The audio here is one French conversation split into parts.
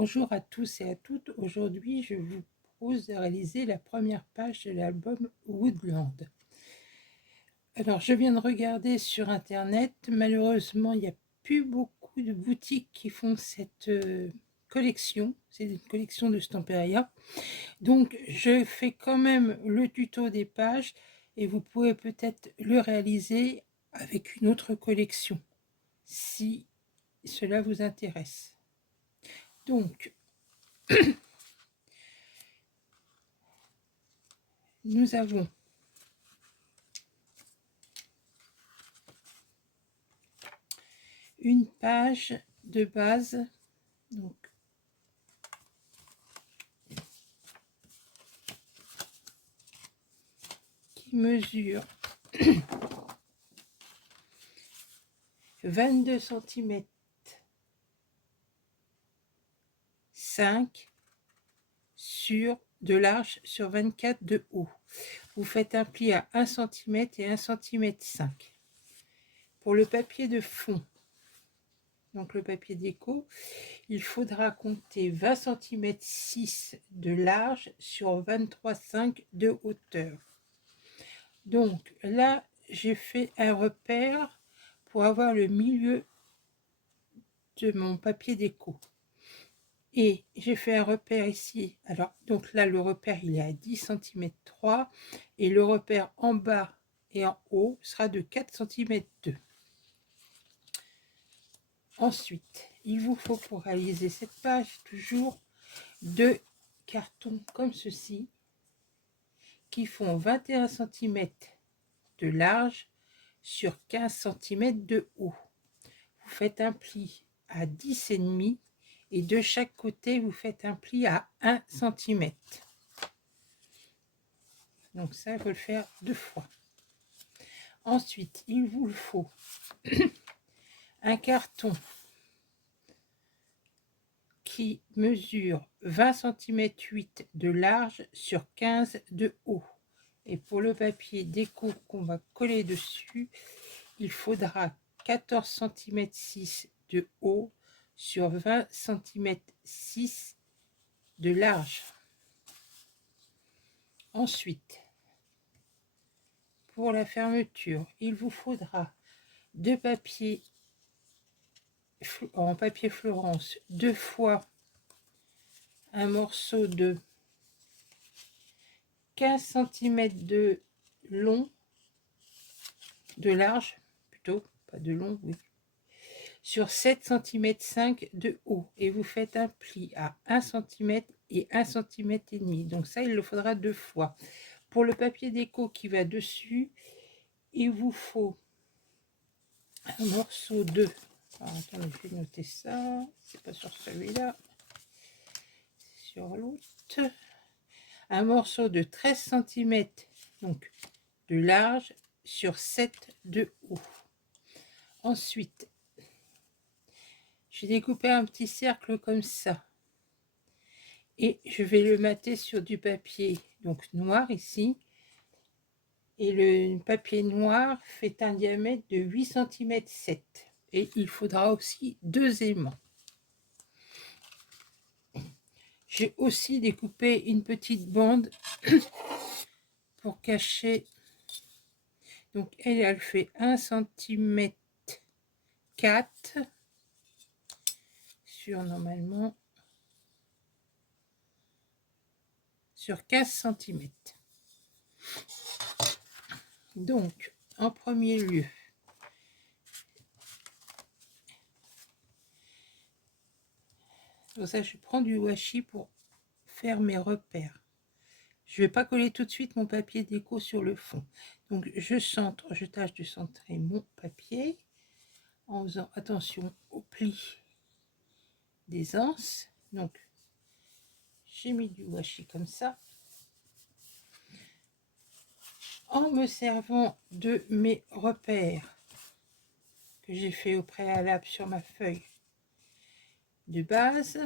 Bonjour à tous et à toutes. Aujourd'hui, je vous propose de réaliser la première page de l'album Woodland. Alors, je viens de regarder sur Internet. Malheureusement, il n'y a plus beaucoup de boutiques qui font cette collection. C'est une collection de Stamperia. Donc, je fais quand même le tuto des pages et vous pouvez peut-être le réaliser avec une autre collection, si cela vous intéresse. Donc, nous avons une page de base, donc qui mesure 22 cm 5 de large sur 24 de haut. Vous faites un pli à 1 cm et 1 cm 5. Pour le papier de fond, donc le papier déco, il faudra compter 20 cm 6 de large sur 23,5 de hauteur. Donc là, j'ai fait un repère pour avoir le milieu de mon papier déco. Et j'ai fait un repère ici. Alors, donc là, le repère, il est à 10 cm 3 et le repère en bas et en haut sera de 4 cm 2. Ensuite, il vous faut pour réaliser cette page toujours deux cartons comme ceci qui font 21 cm de large sur 15 cm de haut. Vous faites un pli à 10,5 et de chaque côté vous faites un pli à 1 cm. Donc ça, il faut le faire 2 fois. Ensuite, il vous faut un carton qui mesure 20 cm 8 de large sur 15 de haut. Et pour le papier déco qu'on va coller dessus, il faudra 14 cm 6 de haut sur 20 cm 6 de large. Ensuite, pour la fermeture, il vous faudra deux papiers en papier Florence, 2 fois un morceau de 15 cm de long, de large plutôt, pas de long, oui, sur 7 cm 5 de haut, et vous faites un pli à 1 cm et 1 cm et demi. Donc ça, il le faudra 2 fois. Pour le papier déco qui va dessus, il vous faut un morceau de... Alors, attendez, je vais noter ça. C'est pas sur celui-là, c'est sur l'autre. Un morceau de 13 cm donc de large sur 7 de haut. Ensuite, j'ai découpé un petit cercle comme ça et je vais le mater sur du papier donc noir ici, et le papier noir fait un diamètre de 8 cm 7 et il faudra aussi 2 aimants. J'ai aussi découpé une petite bande pour cacher, donc elle fait 1 cm 4 sur normalement sur 15 cm. Donc en premier lieu, pour ça je prends du washi pour faire mes repères. Je vais pas coller tout de suite mon papier déco sur le fond, donc je centre, je tâche de centrer mon papier en faisant attention au pli des anses. Donc j'ai mis du washi comme ça, en me servant de mes repères que j'ai fait au préalable sur ma feuille de base.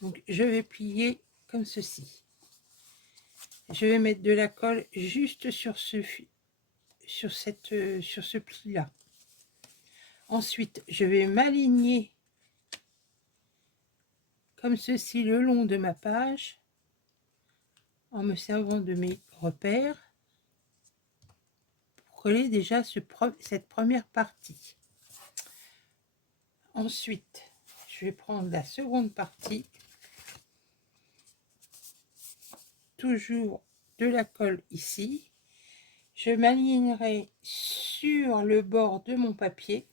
Donc je vais plier comme ceci. Je vais mettre de la colle juste sur ce pli là. Ensuite je vais m'aligner comme ceci le long de ma page en me servant de mes repères pour coller déjà cette première partie. Ensuite, je vais prendre la seconde partie, toujours de la colle ici. Je m'alignerai sur le bord de mon papier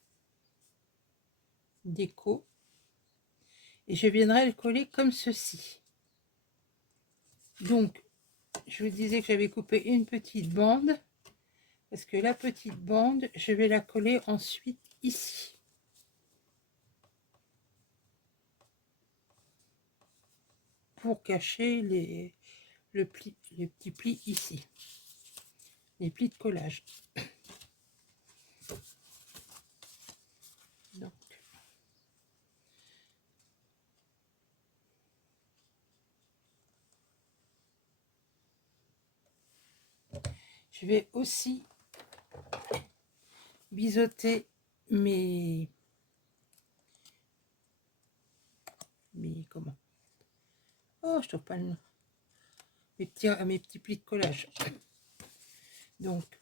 déco et je viendrai le coller comme ceci. Donc, je vous disais que j'avais coupé une petite bande parce que la petite bande, je vais la coller ensuite ici. Pour cacher les petits plis ici, les plis de collage. Donc, je vais aussi biseauter mes comment, oh je trouve pas le nom, mes petits plis de collage. Donc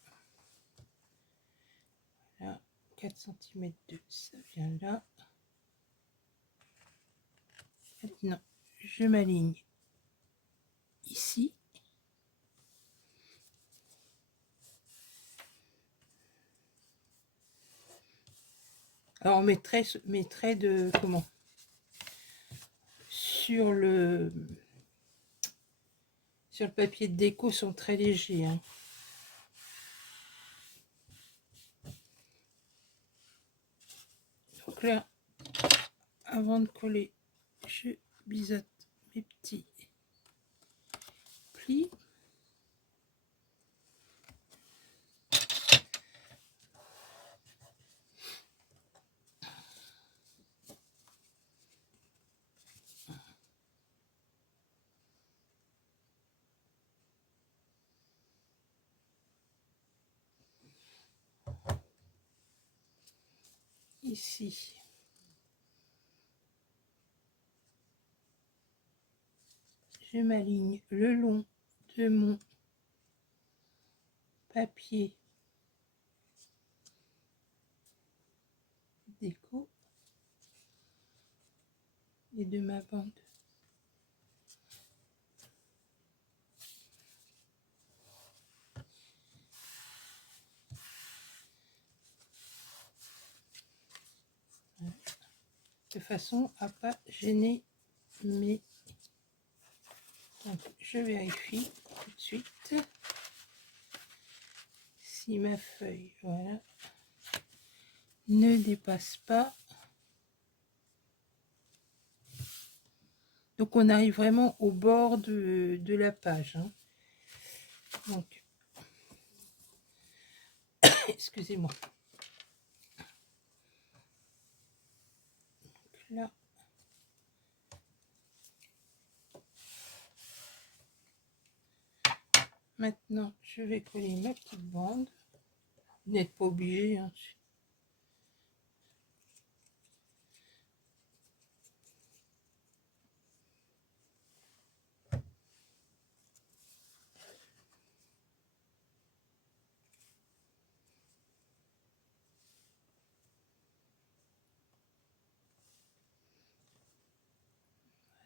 là, 4 cm de ça vient là. Maintenant je m'aligne ici. Alors mes traits de comment, sur le papier de déco sont très légers, hein. Donc là, avant de coller, je biseaute mes petits plis. Ici, je m'aligne le long de mon papier déco et de ma bande. De façon à pas gêner mes... Donc, je vérifie tout de suite si ma feuille, voilà, ne dépasse pas. Donc on arrive vraiment au bord de la page, hein. Donc excusez-moi. Là, maintenant je vais coller ma petite bande. Vous n'êtes pas obligé, hein.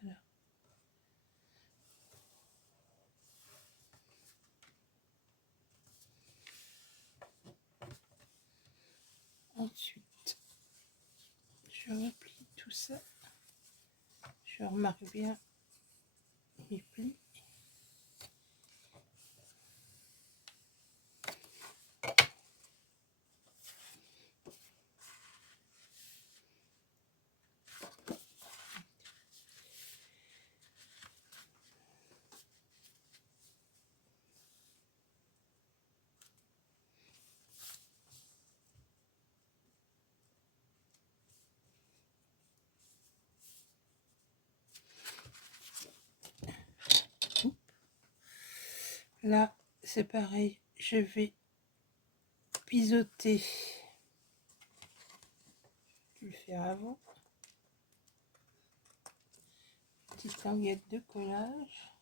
Voilà. Ensuite, je replie tout ça. Je remarque bien mes plis. Là, c'est pareil, je vais biseauter. Je vais le faire avant. petite languette de collage.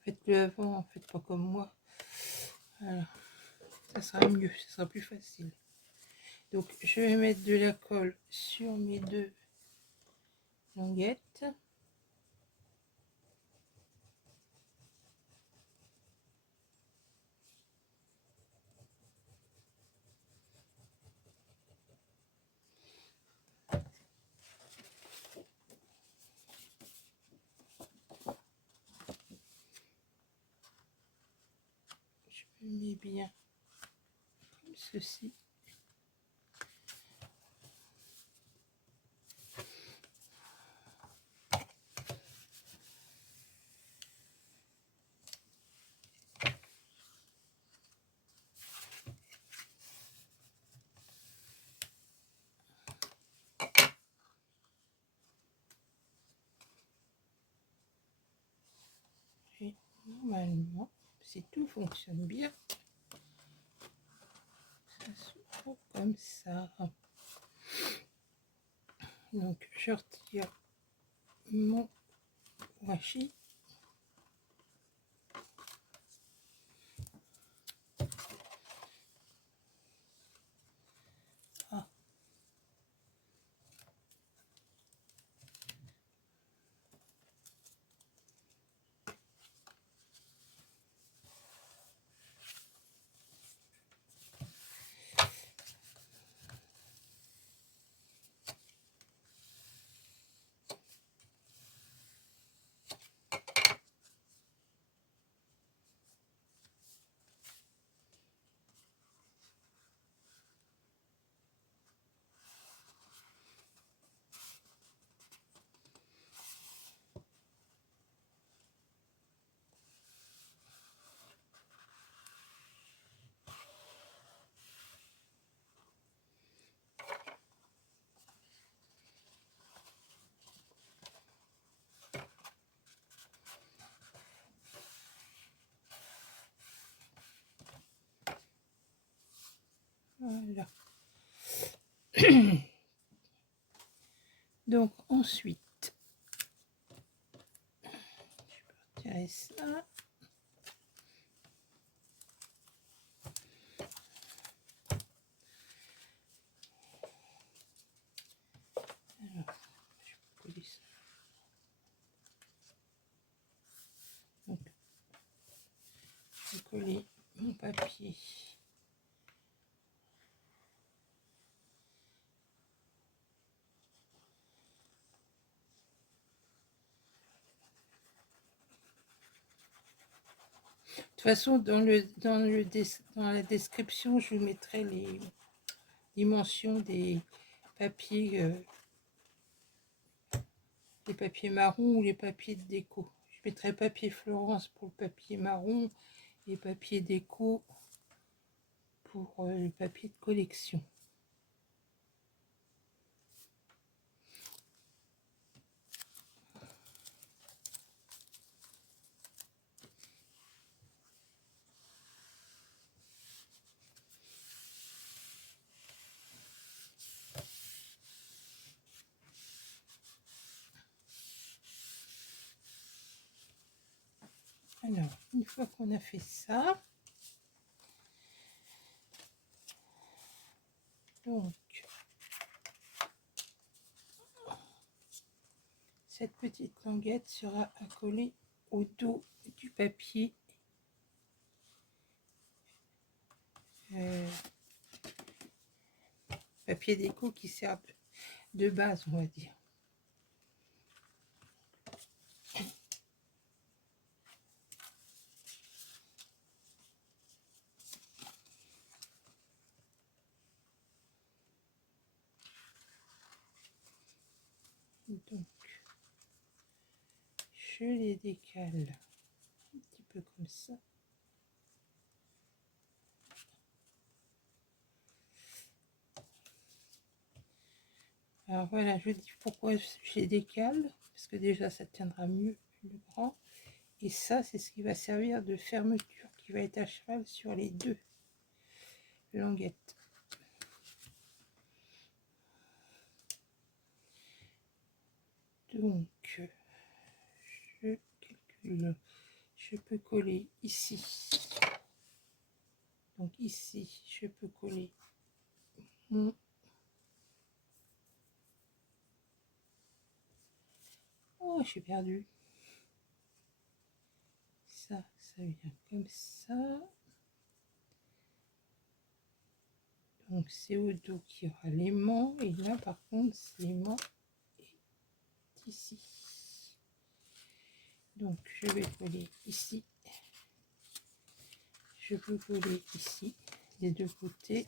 Faites-le avant, faites pas comme moi. Voilà. Ça sera mieux, ça sera plus facile. Donc je vais mettre de la colle sur mes deux languettes. Je mets bien comme ceci. Et normalement, si tout fonctionne bien, ça s'ouvre comme ça. Donc je retire mon washi. Ah. Voilà. Donc ensuite, je peux retirer ça. Alors, je peux coller ça. Donc, je vais coller mon papier. De toute façon, dans la description, je vous mettrai les dimensions des papiers marrons ou les papiers de déco. Je mettrai papier Florence pour le papier marron et papier déco pour le papier de collection. Alors, une fois qu'on a fait ça, donc, cette petite languette sera accolée au dos du papier papier déco qui sert de base, on va dire. Donc, je les décale un petit peu comme ça. Alors voilà, je dis pourquoi je les décale, parce que déjà ça tiendra mieux le grand. Et ça, c'est ce qui va servir de fermeture, qui va être à cheval sur les deux languettes. Donc, je calcule, je peux coller ici. Donc ici, je peux coller mon... Oh, j'ai perdu. Ça vient comme ça. Donc c'est au dos qu'il y aura l'aimant. Et là, par contre, l'aimant est ici. Donc je vais coller ici. Je peux coller ici, des deux côtés.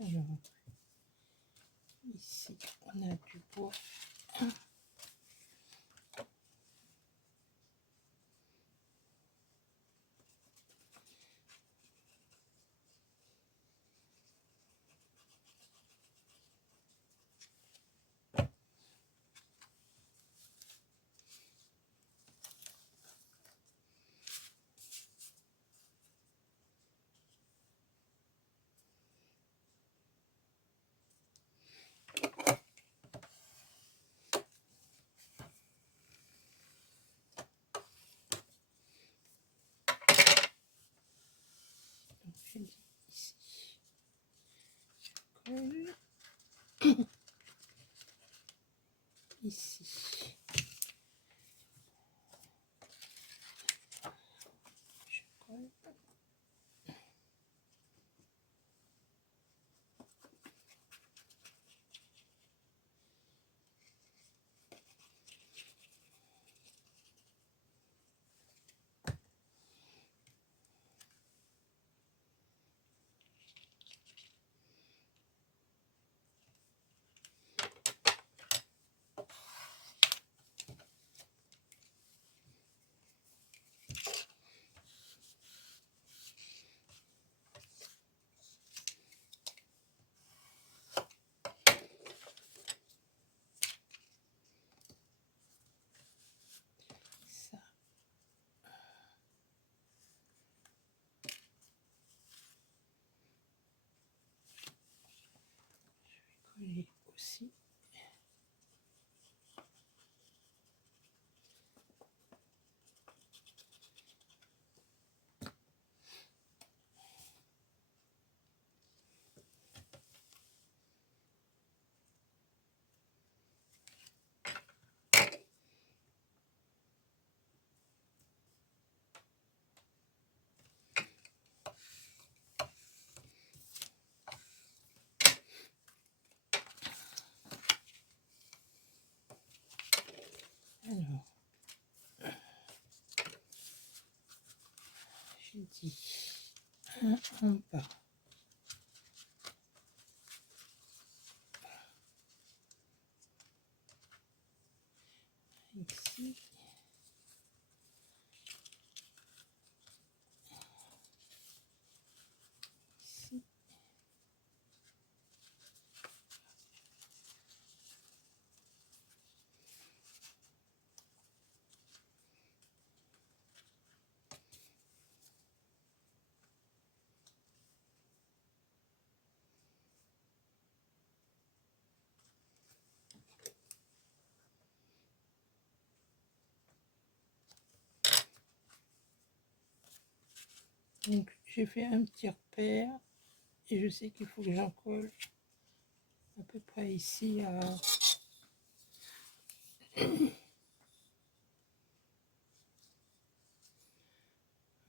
Alors, ici, on a du bois. Donc, je dis ici. Je colle. Ici. Je colle. Ça. Je vais coller aussi. Alors, je dis un en bas. Ici. Ici. Donc j'ai fait un petit repère et je sais qu'il faut que j'en colle à peu près ici à... On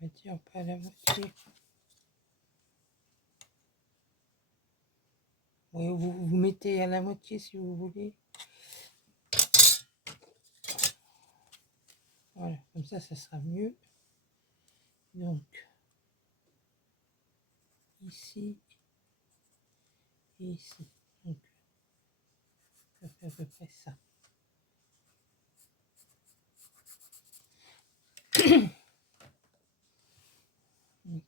va dire pas à la moitié. Ouais, vous mettez à la moitié si vous voulez. Voilà, comme ça sera mieux. Donc, ici et ici. Donc, ça fait à peu près ça. Donc,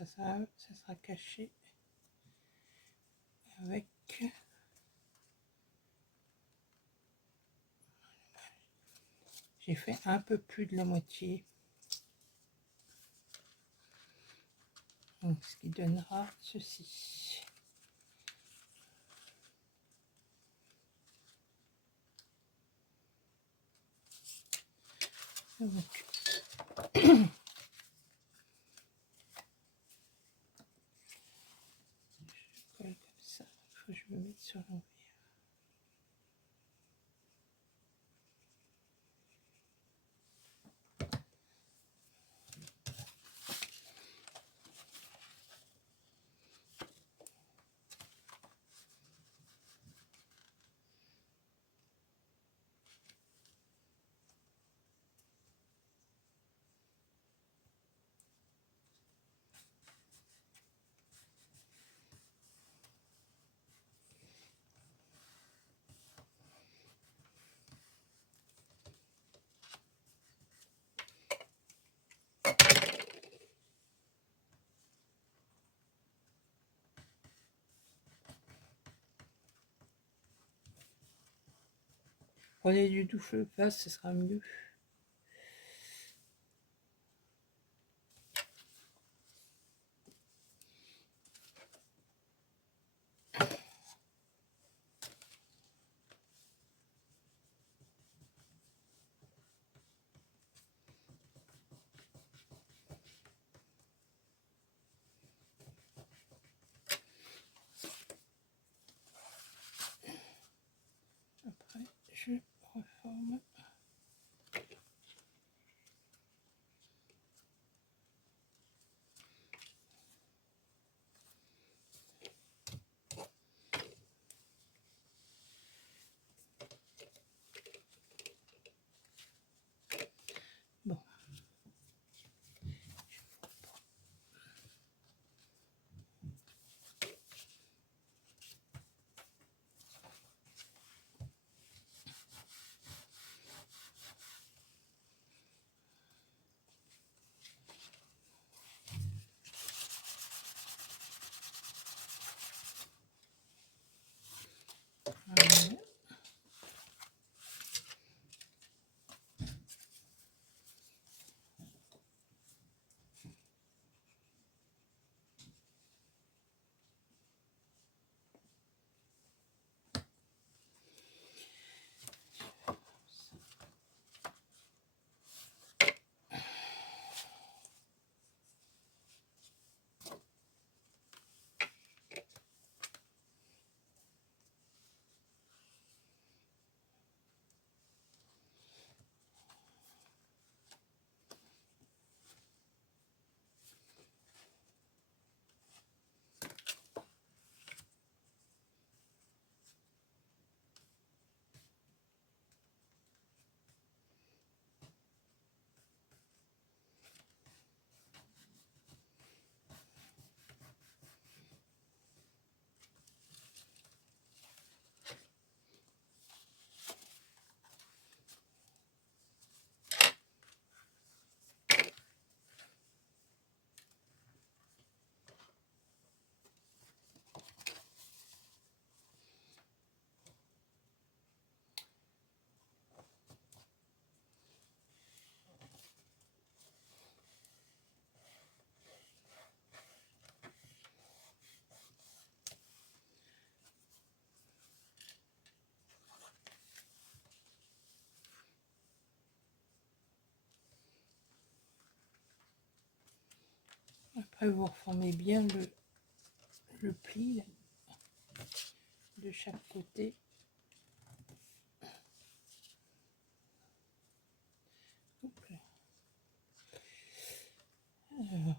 pas grave, ça sera caché avec... J'ai fait un peu plus de la moitié. Donc, ce qui donnera ceci. Donc, je colle comme ça. Il faut que je me mette sur l'envers. Prenez du double face, ce sera mieux. Après, je reforme. Bon. Voilà. Après, vous reformez bien le pli là, de chaque côté. Hop là. Alors,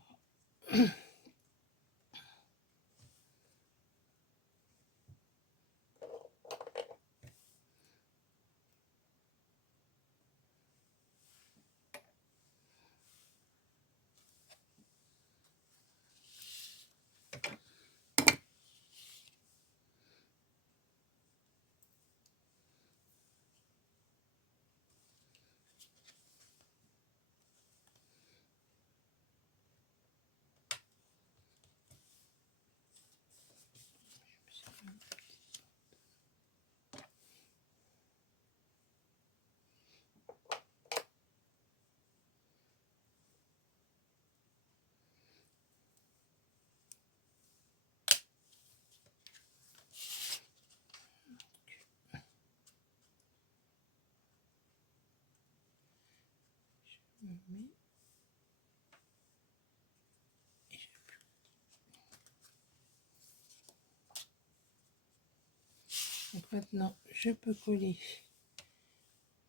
Donc maintenant, je peux coller.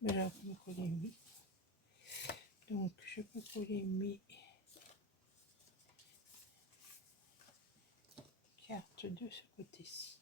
Déjà, je peux coller, oui. Donc, je peux coller mes cartes de ce côté-ci.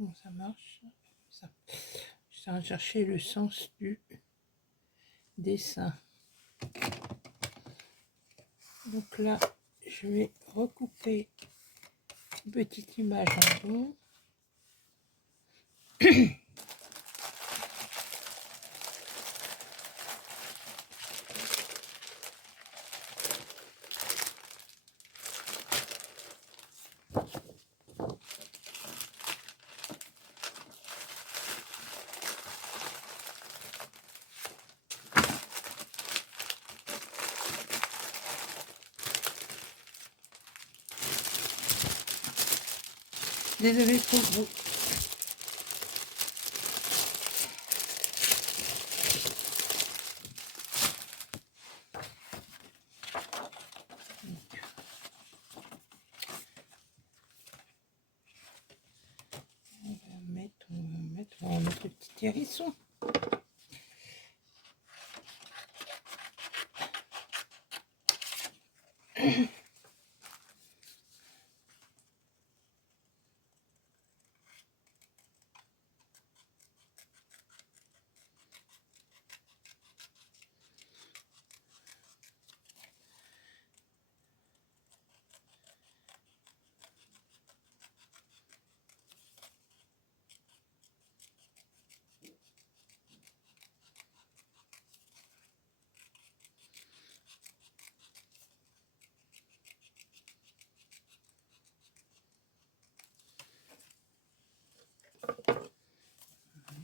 Bon, ça marche. Ça. Je suis en train de chercher le sens du dessin. Donc là, je vais recouper une petite image en rond. Désolée pour vous. On va mettre le petit hérisson.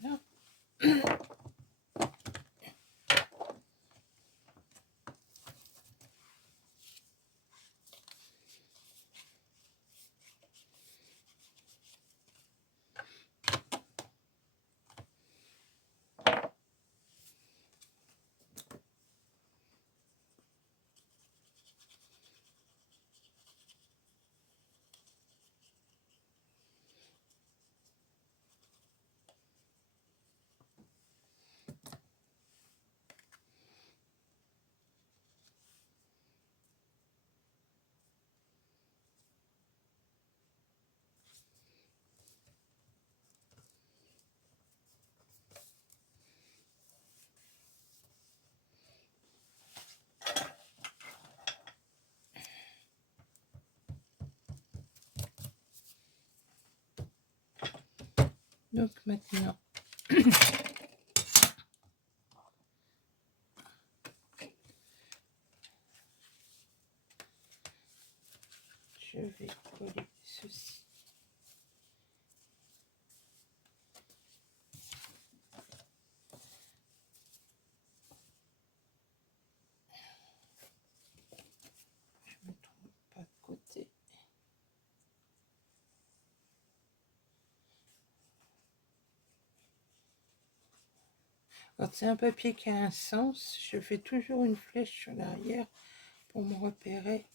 Voilà. Donc maintenant, je vais coller ceci. Je me trompe pas de côté. Quand c'est un papier qui a un sens, je fais toujours une flèche sur l'arrière pour me repérer.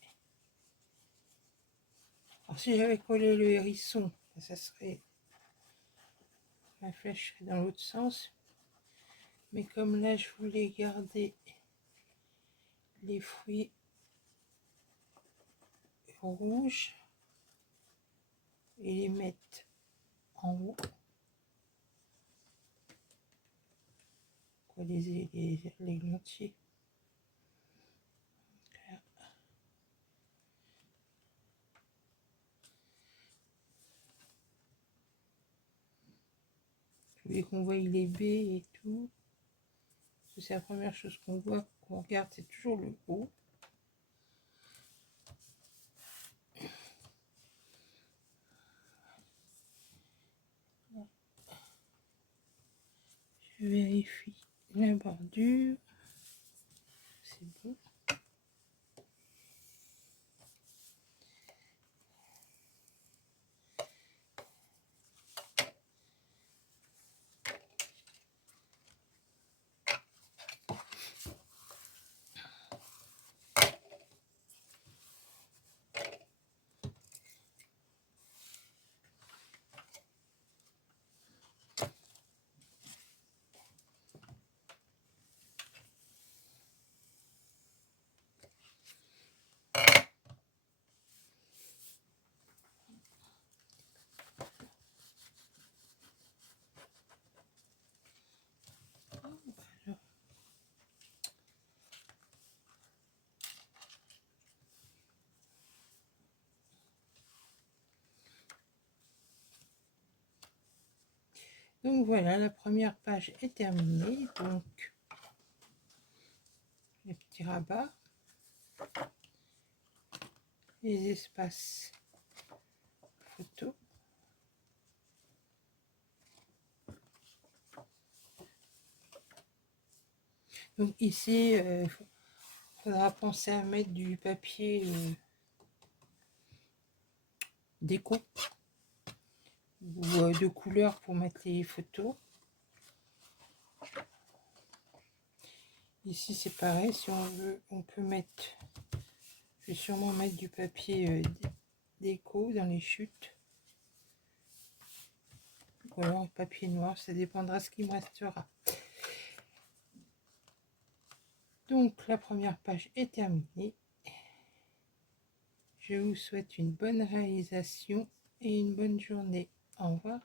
Alors si j'avais collé le hérisson, ça serait, la flèche serait dans l'autre sens. Mais comme là, je voulais garder les fruits rouges et les mettre en haut. Quoi, les entiers. Je voulais qu'on voit les baies et tout. C'est la première chose qu'on voit, qu'on regarde, c'est toujours le haut. Je vérifie la bordure. C'est bon. Donc voilà, la première page est terminée. Donc, les petits rabats, les espaces photos. Donc ici, il faudra penser à mettre du papier déco ou de couleur pour mettre les photos. Ici c'est pareil, si on veut, on peut mettre, je vais sûrement mettre du papier déco dans les chutes. Ou alors papier noir, ça dépendra ce qui me restera. Donc la première page est terminée. Je vous souhaite une bonne réalisation et une bonne journée. Au revoir.